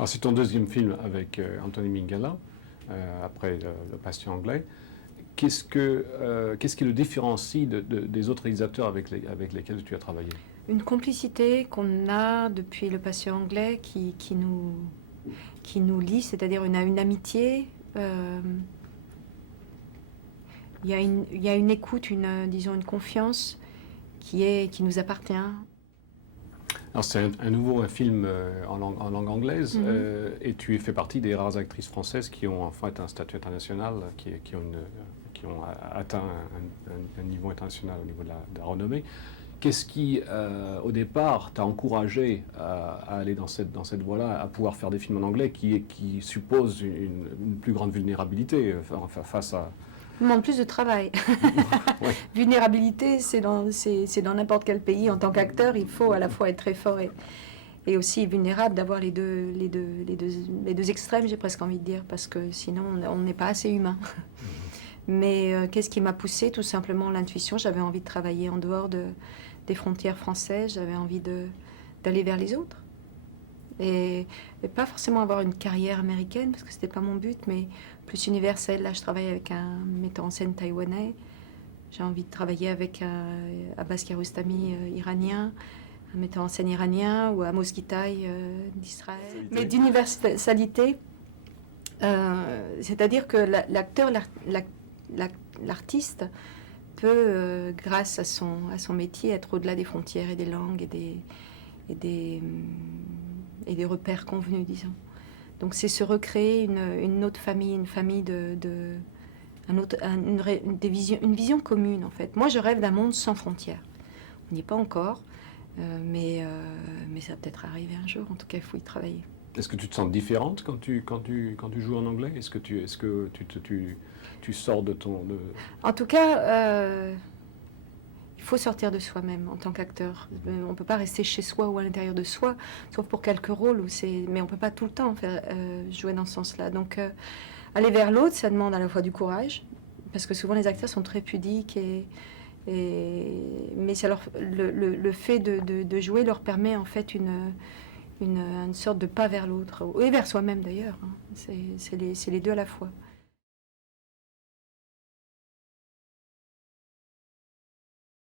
Alors c'est ton deuxième film avec Anthony Minghella, après Le Patient anglais. Qu'est-ce qui le différencie des autres réalisateurs avec lesquels tu as travaillé? Une complicité qu'on a depuis Le Patient anglais qui nous lie, c'est-à-dire une amitié. Il y a une écoute, disons une confiance qui nous appartient. Alors c'est un nouveau film en langue anglaise, et tu fais partie des rares actrices françaises qui ont en fait un statut international, qui ont atteint un niveau international au niveau de la renommée. Qu'est-ce qui, au départ, t'a encouragé à aller dans cette voie-là, à pouvoir faire des films en anglais qui supposent une plus grande vulnérabilité face à... Demande plus de travail. Ouais. Vulnérabilité, c'est dans n'importe quel pays. En tant qu'acteur, il faut à la fois être très fort et aussi vulnérable, d'avoir les deux extrêmes, j'ai presque envie de dire, parce que sinon on n'est pas assez humain. Mais qu'est-ce qui m'a poussée? Tout simplement l'intuition. J'avais envie de travailler en dehors des frontières françaises. J'avais envie d'aller vers les autres. Et pas forcément avoir une carrière américaine, parce que c'était pas mon but, mais plus universelle. Là, je travaille avec un metteur en scène taïwanais. J'ai envie de travailler avec Abbas Kiarostami, iranien, un metteur en scène iranien, ou Amos Gitaï d'Israël. Mais d'universalité, c'est-à-dire que l'acteur, l'artiste peut, grâce à son métier, être au-delà des frontières et des langues et des repères convenus, disons. Donc c'est se recréer une autre famille, une famille une vision commune, en fait. Moi, je rêve d'un monde sans frontières. On n'y est pas encore, mais ça va peut-être arriver un jour. En tout cas, il faut y travailler. Est-ce que tu te sens différente quand tu joues en anglais? Est-ce que tu sors de ton... En tout cas, il faut sortir de soi-même en tant qu'acteur. On ne peut pas rester chez soi ou à l'intérieur de soi, sauf pour quelques rôles, mais on ne peut pas tout le temps jouer dans ce sens-là. Donc, aller vers l'autre, ça demande à la fois du courage, parce que souvent les acteurs sont très pudiques, mais le fait de jouer leur permet en fait une sorte de pas vers l'autre, et vers soi-même d'ailleurs. Hein. C'est les deux à la fois.